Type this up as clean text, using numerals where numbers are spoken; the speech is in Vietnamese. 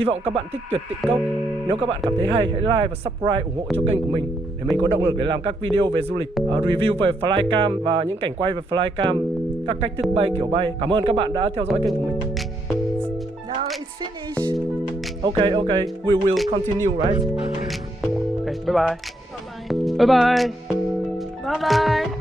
Hy vọng các bạn thích tuyệt tịnh cốc. Nếu các bạn cảm thấy hay, hãy like và subscribe ủng hộ cho kênh của mình để mình có động lực để làm các video về du lịch, review về flycam và những cảnh quay về flycam, các cách thức bay, kiểu bay. Cảm ơn các bạn đã theo dõi kênh của mình. Now it's finished. Okay, we will continue, right? Okay, bye bye. Bye bye. Bye bye. Bye bye.